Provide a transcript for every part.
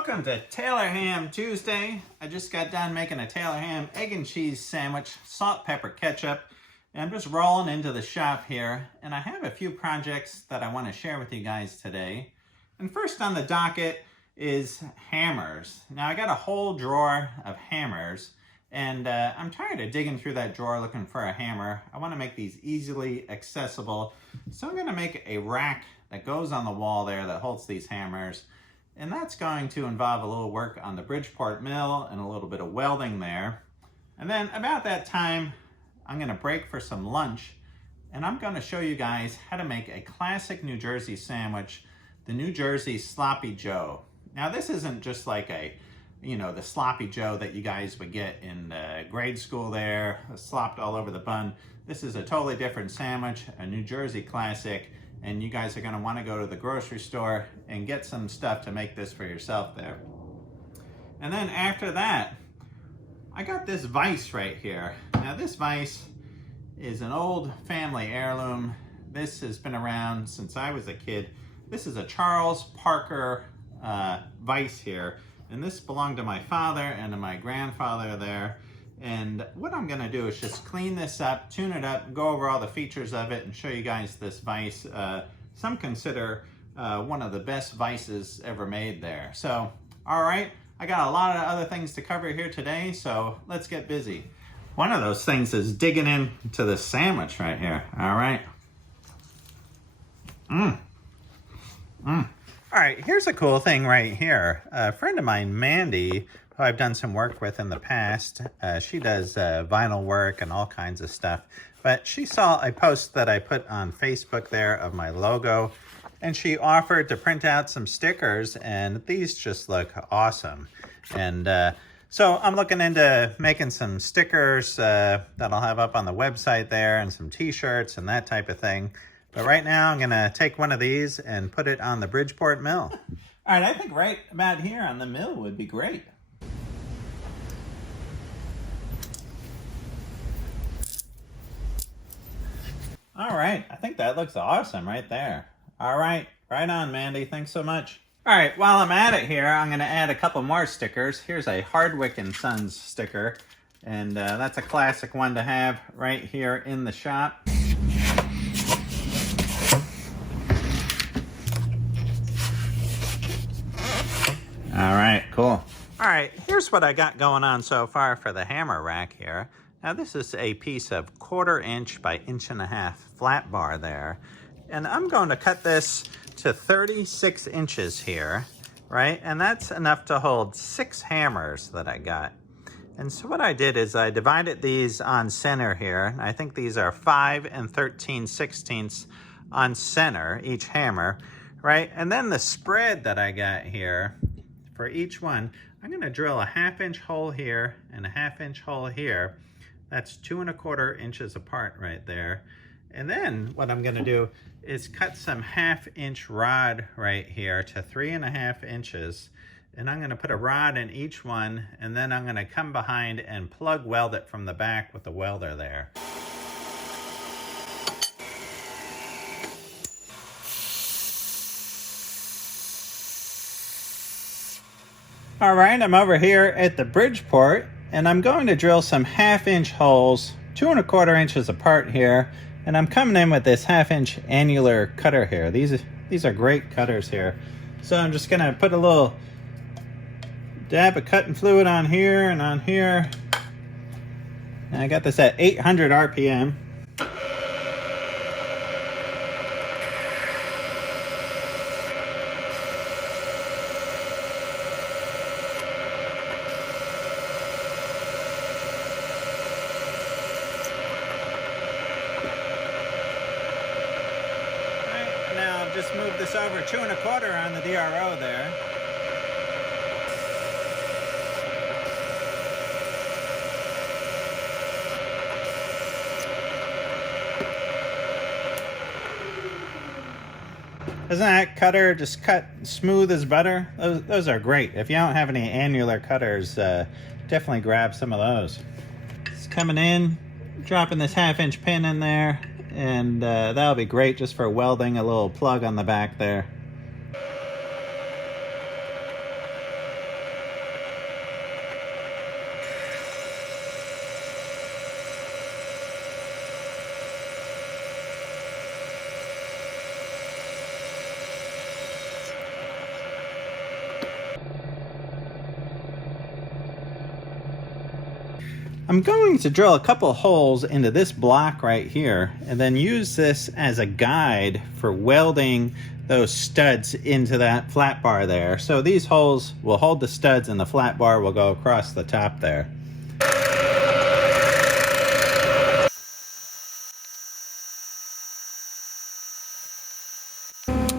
Welcome to Taylor Ham Tuesday. I just got done making a Taylor Ham egg and cheese sandwich, salt, pepper, ketchup, and I'm just rolling into the shop here. And I have a few projects that I want to share with you guys today. And first on the docket is hammers. Now I got a whole drawer of hammers, and I'm tired of digging through that drawer looking for a hammer. I want to make these easily accessible. So I'm going to make a rack that goes on the wall there that holds these hammers. And that's going to involve a little work on the Bridgeport mill and a little bit of welding there. And then about that time, I'm going to break for some lunch, and I'm going to show you guys how to make a classic New Jersey sandwich, the New Jersey Sloppy Joe. Now this isn't just like the Sloppy Joe that you guys would get in grade school there, slopped all over the bun. This is a totally different sandwich, a New Jersey classic. And you guys are going to want to go to the grocery store and get some stuff to make this for yourself there. And then after that, I got this vise right here. Now this vise is an old family heirloom. This has been around since I was a kid. This is a Charles Parker vise here. And this belonged to my father and to my grandfather there. And what I'm going to do is just clean this up, tune it up, go over all the features of it, and show you guys this vise. Some consider one of the best vices ever made there. So, all right, I got a lot of other things to cover here today, so let's get busy. One of those things is digging into this sandwich right here. All right. All right, here's a cool thing right here. A friend of mine, Mandy, who I've done some work with in the past, she does vinyl work and all kinds of stuff. But she saw a post that I put on Facebook there of my logo, and she offered to print out some stickers, and these just look awesome. And so I'm looking into making some stickers that I'll have up on the website there, and some t-shirts and that type of thing. But right now I'm gonna take one of these and put it on the Bridgeport mill. All right, I think right about here on the mill would be great. All right, I think that looks awesome right there. All right, right on, Mandy. Thanks so much. All right, while I'm at it here, I'm gonna add a couple more stickers. Here's a Hardwick & Sons sticker, and that's a classic one to have right here in the shop. All right, cool. All right, here's what I got going on so far for the hammer rack here. Now this is a piece of 1/4 inch by 1.5 inch flat bar there. And I'm going to cut this to 36 inches here, right? And that's enough to hold 6 hammers that I got. And so what I did is I divided these on center here. I think these are 5 13/16 on center, each hammer, right? And then the spread that I got here, for each one, I'm going to drill a 1/2 inch hole here and a 1/2 inch hole here. That's 2 1/4 inches apart right there. And then what I'm going to do is cut some 1/2 inch rod right here to 3 1/2 inches. And I'm going to put a rod in each one, and then I'm going to come behind and plug weld it from the back with the welder there. All right, I'm over here at the Bridgeport, and I'm going to drill some 1/2 inch holes, 2 1/4 inches apart here, and I'm coming in with this 1/2 inch annular cutter here. These are great cutters here. So I'm just gonna put a little dab of cutting fluid on here and on here. And I got this at 800 RPM. Just move this over 2 1/4 on the DRO there. Doesn't that cutter just cut smooth as butter? Those are great. If you don't have any annular cutters, definitely grab some of those. It's coming in, dropping this 1/2 inch pin in there. And that'll be great just for welding a little plug on the back there. I'm going to drill a couple holes into this block right here and then use this as a guide for welding those studs into that flat bar there. So these holes will hold the studs and the flat bar will go across the top there.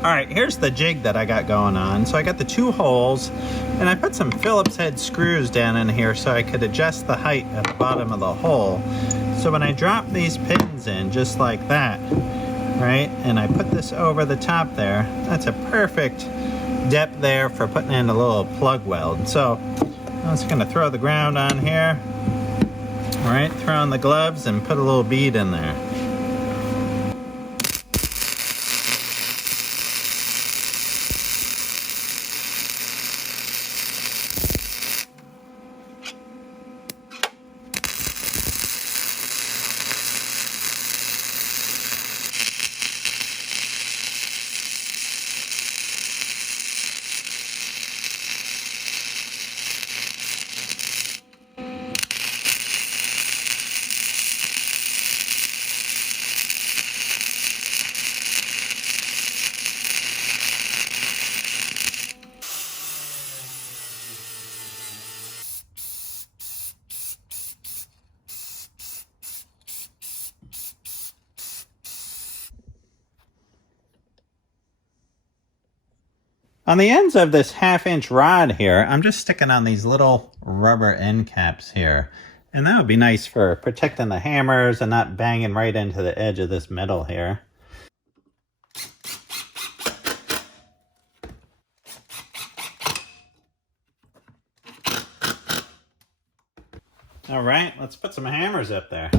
All right, here's the jig that I got going on. So I got the 2 holes and I put some Phillips head screws down in here so I could adjust the height at the bottom of the hole. So when I drop these pins in just like that, right, and I put this over the top there, that's a perfect depth there for putting in a little plug weld. So I'm just gonna throw the ground on here, all right, throw on the gloves and put a little bead in there. On the ends of this 1/2-inch rod here, I'm just sticking on these little rubber end caps here. And that would be nice for protecting the hammers and not banging right into the edge of this metal here. All right, let's put some hammers up there.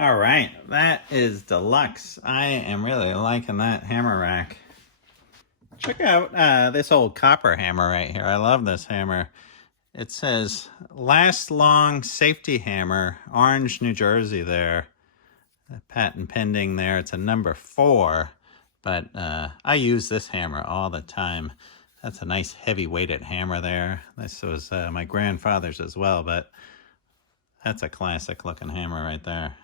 All right, that is deluxe. I am really liking that hammer rack. Check out this old copper hammer right here. I love this hammer. It says Last Long Safety Hammer, Orange, New Jersey there. Patent pending there. It's a number 4, but I use this hammer all the time. That's a nice heavy weighted hammer there. This was my grandfather's as well, but that's a classic looking hammer right there.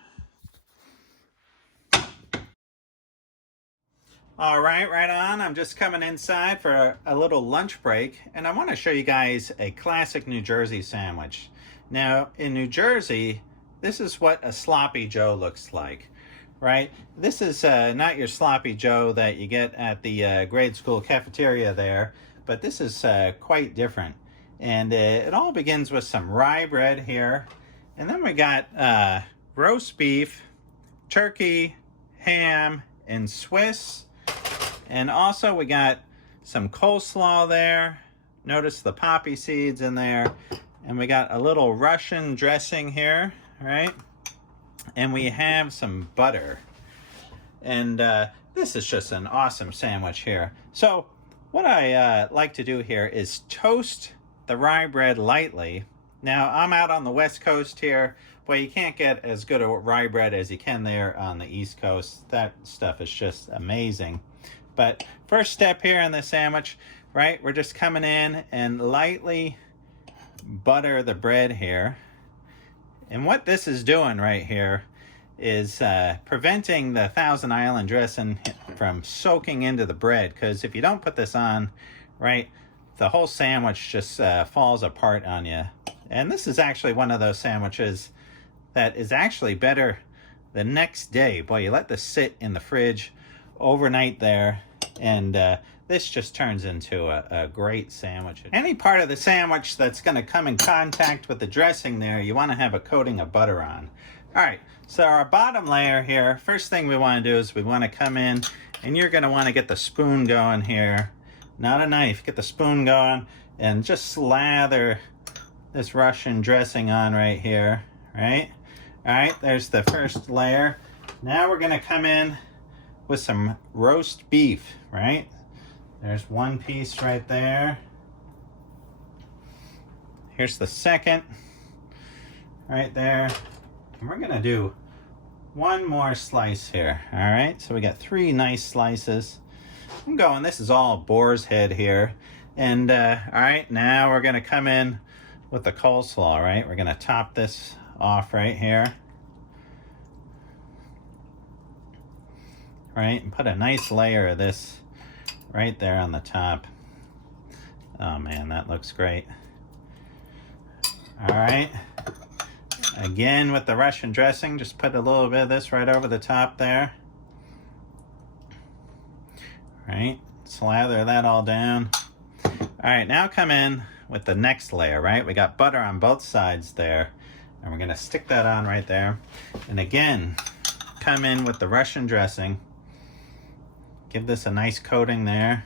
All right, right on. I'm just coming inside for a little lunch break, and I want to show you guys a classic New Jersey sandwich. Now, in New Jersey, this is what a sloppy Joe looks like, right? This is not your sloppy Joe that you get at the grade school cafeteria there, but this is quite different. And it all begins with some rye bread here, and then we got roast beef, turkey, ham, and Swiss. And also we got some coleslaw there. Notice the poppy seeds in there. And we got a little Russian dressing here, right? And we have some butter. And this is just an awesome sandwich here. So what I like to do here is toast the rye bread lightly. Now I'm out on the West Coast here, but you can't get as good a rye bread as you can there on the East Coast. That stuff is just amazing. But first step here in the sandwich, right? We're just coming in and lightly butter the bread here. And what this is doing right here is preventing the Thousand Island dressing from soaking into the bread. Because if you don't put this on, right, the whole sandwich just falls apart on you. And this is actually one of those sandwiches that is actually better the next day. Boy, you let this sit in the fridge overnight there, and this just turns into a great sandwich. Any part of the sandwich that's going to come in contact with the dressing there, you want to have a coating of butter on. All right, so our bottom layer here, first thing we want to do is we want to come in, and you're going to want to get the spoon going here, not a knife. Get the spoon going and just slather this Russian dressing on right here, right? All right, there's the first layer. Now we're going to come in with some roast beef, right? There's one piece right there. Here's the second right there. And we're gonna do one more slice here. All right, so we got 3 nice slices. I'm going, this is all boar's head here. And all right, now we're gonna come in with the coleslaw, right? We're gonna top this off right here. Right, and put a nice layer of this right there on the top. Oh man, that looks great. All right, again with the Russian dressing, just put a little bit of this right over the top there. Right, slather that all down. All right, now come in with the next layer, right? We got butter on both sides there, and we're gonna stick that on right there. And again, come in with the Russian dressing. Give this a nice coating there.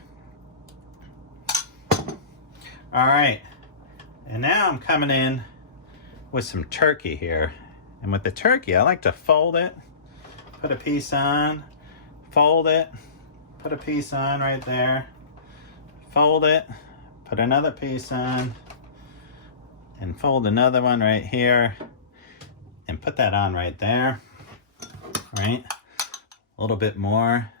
All right, and now I'm coming in with some turkey here. And with the turkey, I like to fold it, put a piece on, fold it, put a piece on right there, fold it, put another piece on, and fold another one right here, and put that on right there, right? A little bit more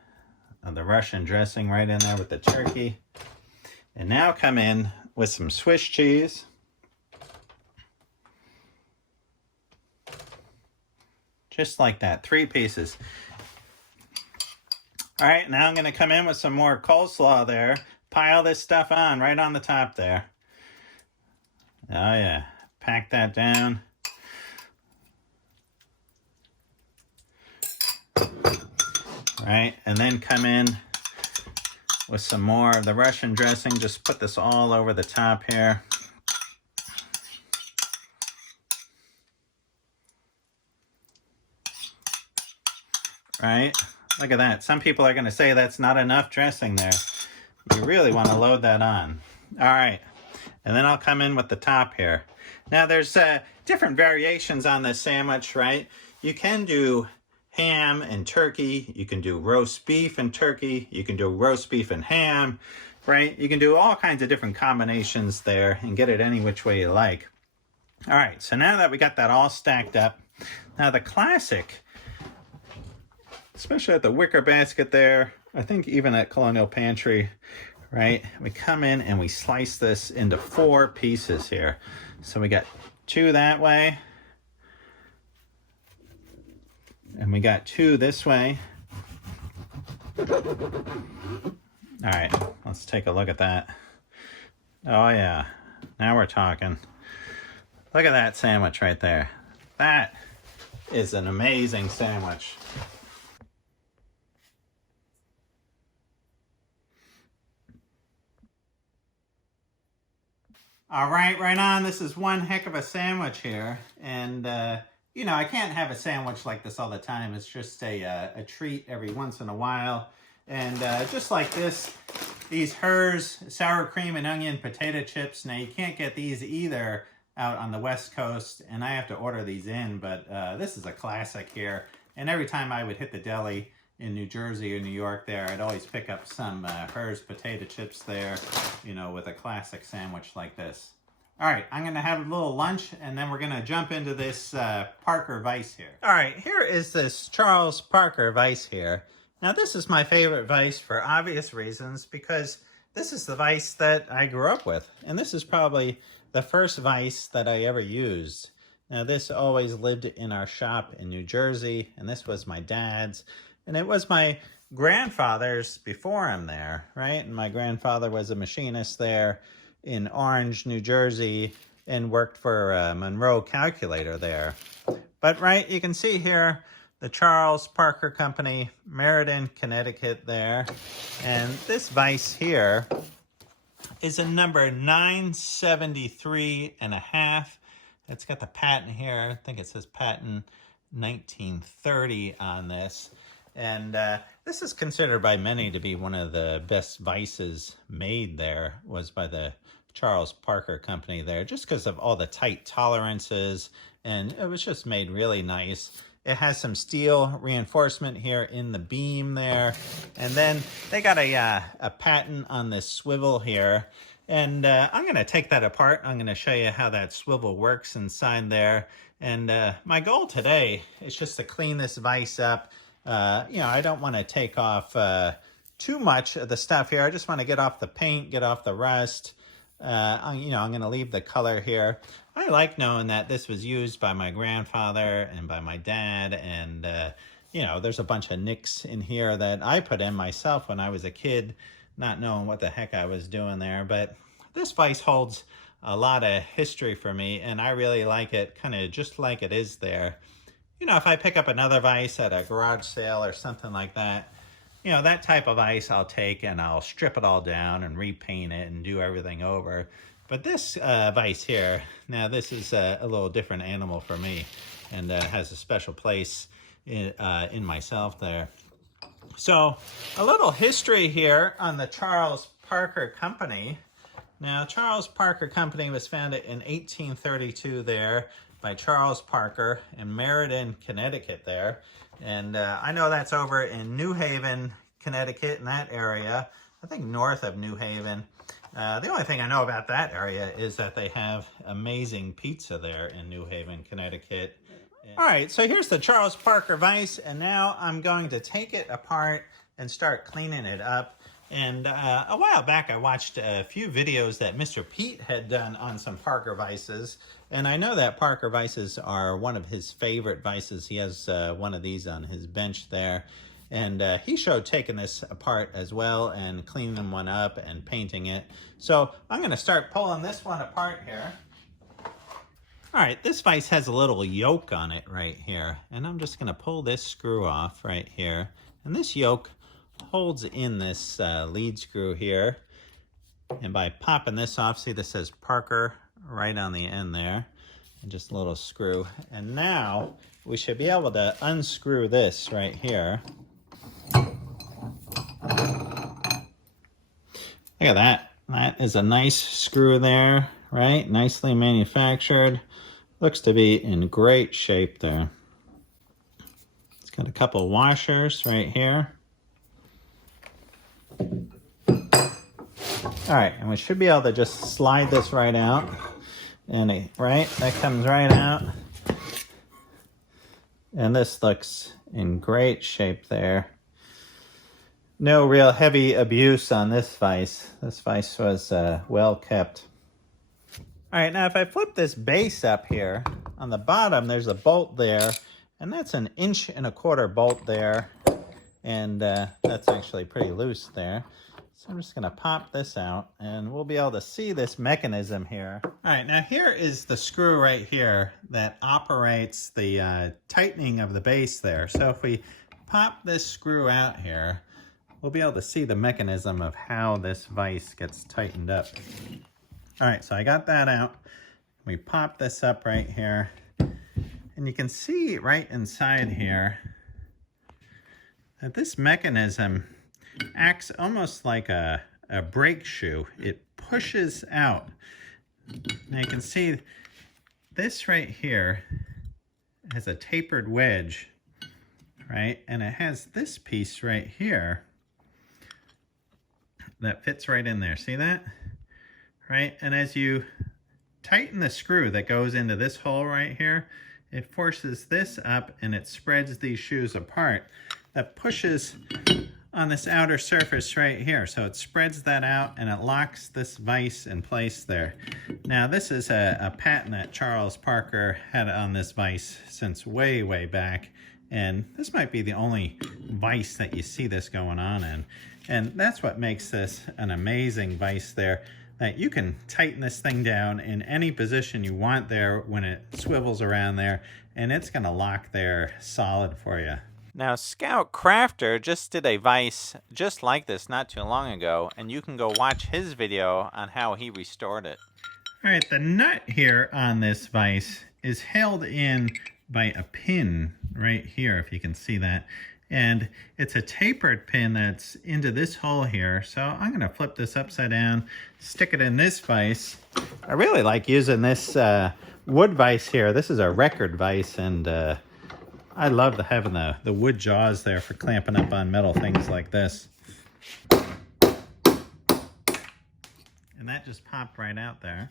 of the Russian dressing right in there with the turkey. And now come in with some Swiss cheese. Just like that, 3 pieces. All right, now I'm gonna come in with some more coleslaw there. Pile this stuff on right on the top there. Oh yeah, pack that down. Right, and then come in with some more of the Russian dressing. Just put this all over the top here. Right, look at that. Some people are gonna say that's not enough dressing there. You really wanna load that on. All right, and then I'll come in with the top here. Now there's different variations on this sandwich, right? You can do ham and turkey, you can do roast beef and turkey, you can do roast beef and ham, right? You can do all kinds of different combinations there and get it any which way you like. All right, so now that we got that all stacked up, now the classic, especially at the Wicker Basket there, I think even at Colonial Pantry, right? We come in and we slice this into 4 pieces here. So we got 2 that way, and we got 2 this way. All right, let's take a look at that. Oh yeah, now we're talking. Look at that sandwich right there. That is an amazing sandwich. All right, right on. This is one heck of a sandwich here. And, you know, I can't have a sandwich like this all the time. It's just a treat every once in a while. And just like this, these Hers sour cream and onion potato chips. Now, you can't get these either out on the West Coast, and I have to order these in. But this is a classic here. And every time I would hit the deli in New Jersey or New York there, I'd always pick up some Hers potato chips there, you know, with a classic sandwich like this. All right, I'm gonna have a little lunch, and then we're gonna jump into this Parker Vise here. All right, here is this Charles Parker Vise here. Now this is my favorite vise for obvious reasons, because this is the vise that I grew up with, and this is probably the first vise that I ever used. Now this always lived in our shop in New Jersey, and this was my dad's. And it was my grandfather's before him there, right? And my grandfather was a machinist there in Orange, New Jersey, and worked for Monroe Calculator there. But, right, you can see here the Charles Parker Company, Meriden, Connecticut there. And this vise here is a number 973.5. It's got the patent here. I think it says patent 1930 on this. And this is considered by many to be one of the best vices made there, was by the Charles Parker Company there, just because of all the tight tolerances, and it was just made really nice. It has some steel reinforcement here in the beam there, and then they got a patent on this swivel here. And I'm going to take that apart. I'm going to show you how that swivel works inside there. And my goal today is just to clean this vise up. I don't want to take off too much of the stuff here. I just want to get off the paint, get off the rust. I'm going to leave the color here. I like knowing that this was used by my grandfather and by my dad. And, there's a bunch of nicks in here that I put in myself when I was a kid, not knowing what the heck I was doing there. But this vise holds a lot of history for me, and I really like it kind of just like it is there. If I pick up another vise at a garage sale or something like that, that type of ice I'll take and I'll strip it all down and repaint it and do everything over. But this vise here, now this is a little different animal for me, and has a special place in myself there. So a little history here on the Charles Parker Company. Now, Charles Parker Company was founded in 1832 there by Charles Parker in Meriden, Connecticut there. And I know that's over in New Haven, Connecticut, in that area. I think north of New Haven. The only thing I know about that area is that they have amazing pizza there in New Haven, Connecticut. All right, so here's the Charles Parker vise, and now I'm going to take it apart and start cleaning it up. And a while back, I watched a few videos that Mr. Pete had done on some Parker vices. And I know that Parker vices are one of his favorite vices. He has one of these on his bench there. And he showed taking this apart as well and cleaning one up and painting it. So I'm going to start pulling this one apart here. All right, this vise has a little yoke on it right here. And I'm just going to pull this screw off right here. And this yoke holds in this lead screw here, and by popping this off, see this says Parker right on the end there, and just a little screw. And now we should be able to unscrew this right here. Look at that. That is a nice screw there, right? Nicely manufactured. Looks to be in great shape there. It's got a couple washers right here. All right, and we should be able to just slide this right out. And that comes right out. And this looks in great shape there. No real heavy abuse on this vise. This vise was well kept. All right, now if I flip this base up here, on the bottom there's a bolt there, and that's an 1.25 inch bolt there. And that's actually pretty loose there. So I'm just going to pop this out, and we'll be able to see this mechanism here. All right, now here is the screw right here that operates the tightening of the base there. So if we pop this screw out here, we'll be able to see the mechanism of how this vise gets tightened up. All right, so I got that out. We pop this up right here, and you can see right inside here that this mechanism acts almost like a brake shoe. It pushes out. Now you can see this right here has a tapered wedge, right? And it has this piece right here that fits right in there. See that? Right? And as you tighten the screw that goes into this hole right here, it forces this up and it spreads these shoes apart. That pushes on this outer surface right here. So it spreads that out and it locks this vise in place there. Now this is a patent that Charles Parker had on this vise since way, way back. And this might be the only vise that you see this going on in. And that's what makes this an amazing vise there, that you can tighten this thing down in any position you want there when it swivels around there, and it's gonna lock there solid for you. Now, Scout Crafter just did a vise just like this not too long ago, and you can go watch his video on how he restored it. All right, the nut here on this vise is held in by a pin right here, if you can see that. And it's a tapered pin that's into this hole here. So I'm gonna flip this upside down, stick it in this vise. I really like using this wood vise here. This is a record vise, and I love having the wood jaws there for clamping up on metal things like this. And that just popped right out there.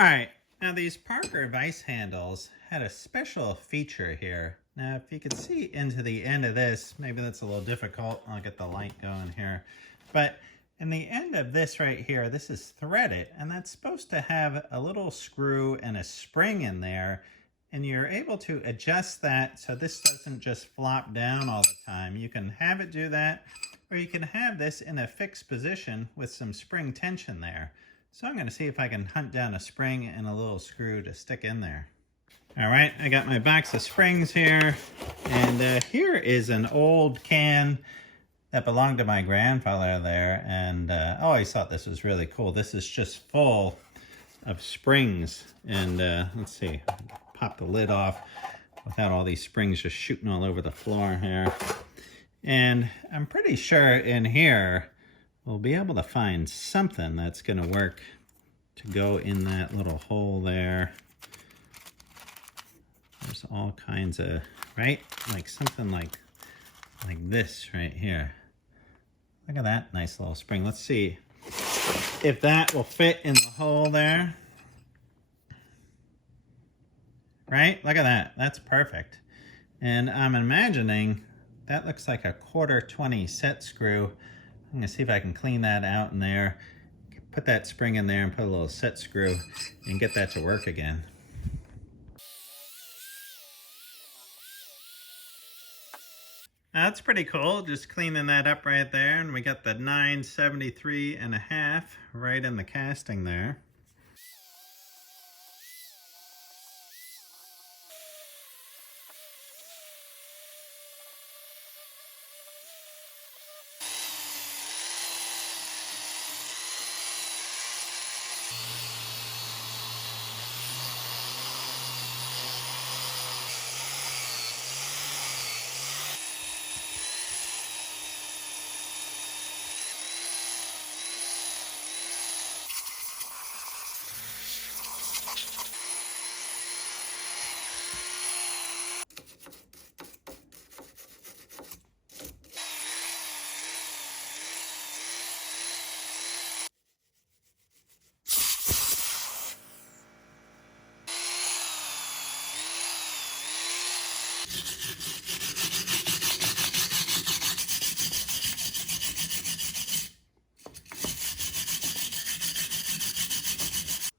All right, now these Parker Vise handles had a special feature here. Now, if you could see into the end of this, maybe that's a little difficult. I'll get the light going here. But in the end of this right here, this is threaded, and that's supposed to have a little screw and a spring in there, and you're able to adjust that so this doesn't just flop down all the time. You can have it do that, or you can have this in a fixed position with some spring tension there. So I'm going to see if I can hunt down a spring and a little screw to stick in there. All right, I got my box of springs here, and here is an old can that belonged to my grandfather there, and I always thought this was really cool. This is just full of springs, and let's see, pop the lid off without all these springs just shooting all over the floor here. And I'm pretty sure in here we'll be able to find something that's going to work to go in that little hole there. There's all kinds of, right? Like something like this right here. Look at that nice little spring. Let's see if that will fit in the hole there. Right? Look at that. That's perfect. And I'm imagining that looks like a 1/4-20 set screw. I'm going to see if I can clean that out in there. Put that spring in there and put a little set screw and get that to work again. That's pretty cool, just cleaning that up right there, and we got the 973.5 right in the casting there.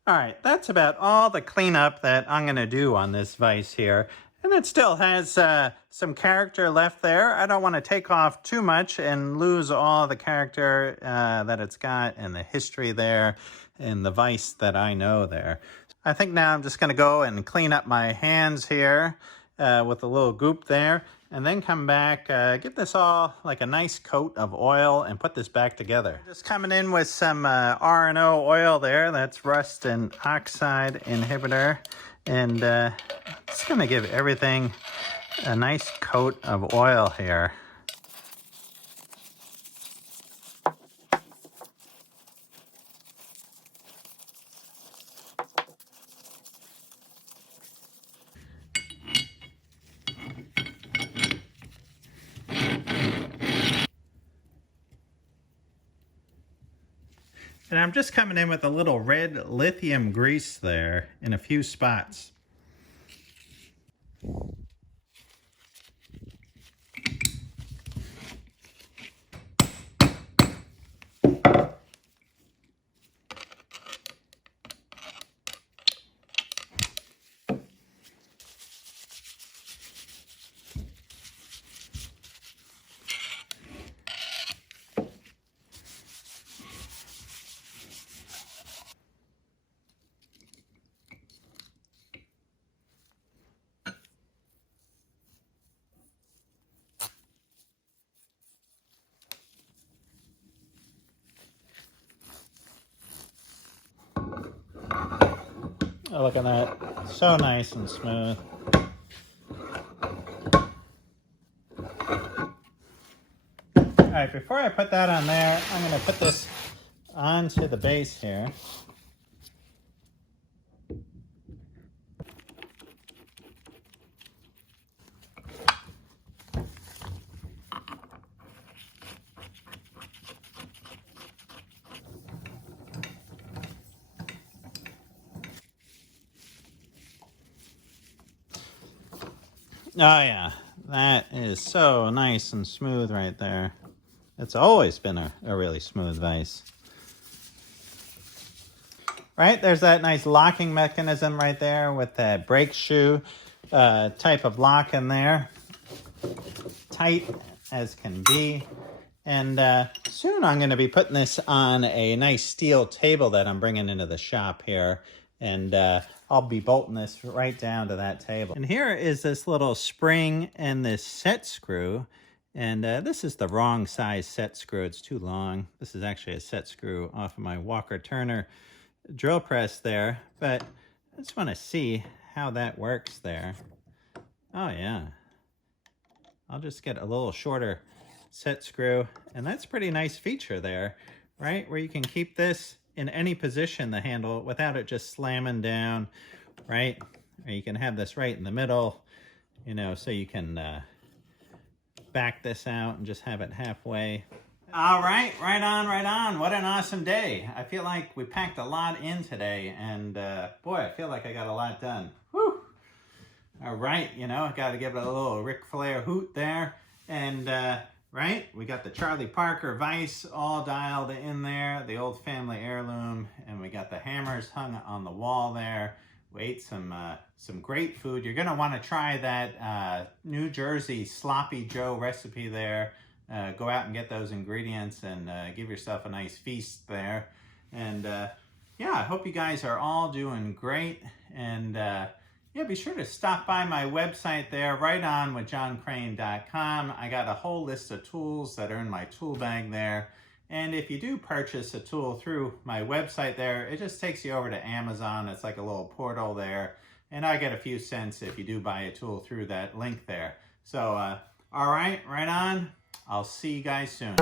All right, that's about all the cleanup that I'm going to do on this vise here. And it still has some character left there. I don't want to take off too much and lose all the character that it's got and the history there and the vise that I know there. I think now I'm just going to go and clean up my hands here with a little goop there, and then come back, give this all like a nice coat of oil and put this back together. Just coming in with some R&O oil there. That's rust and oxide inhibitor. And it's gonna give everything a nice coat of oil here. And I'm just coming in with a little red lithium grease there in a few spots. Oh, look at that. So nice and smooth. All right, before I put that on there, I'm going to put this onto the base here. yeah, that is so nice and smooth right there. It's always been a really smooth vise. Right, there's that nice locking mechanism right there with that brake shoe type of lock in there. Tight as can be. And soon I'm going to be putting this on a nice steel table that I'm bringing into the shop here. And I'll be bolting this right down to that table. And here is this little spring and this set screw. And this is the wrong size set screw. It's too long. This is actually a set screw off of my Walker Turner drill press there. But I just want to see how that works there. Oh, yeah. I'll just get a little shorter set screw, and that's a pretty nice feature there, right? Where you can keep this in any position, the handle, without it just slamming down, right? Or you can have this right in the middle, you know, so you can back this out and just have it halfway. All right, right on, right on. What an awesome day. I feel like we packed a lot in today, and boy, I feel like I got a lot done. Whew. All right, you know, I got to give it a little Ric Flair hoot there. And, right, we got the Charlie Parker Vise all dialed in there, the old family heirloom, and we got the hammers hung on the wall there. We ate some great food. You're going to want to try that New Jersey Sloppy Joe recipe there. Go out and get those ingredients and give yourself a nice feast there. And, yeah, I hope you guys are all doing great. And, yeah, be sure to stop by my website there, rightonwithjohncrane.com. I got a whole list of tools that are in my tool bag there. And if you do purchase a tool through my website there, it just takes you over to Amazon. It's like a little portal there. And I get a few cents if you do buy a tool through that link there. So, all right, right on. I'll see you guys soon.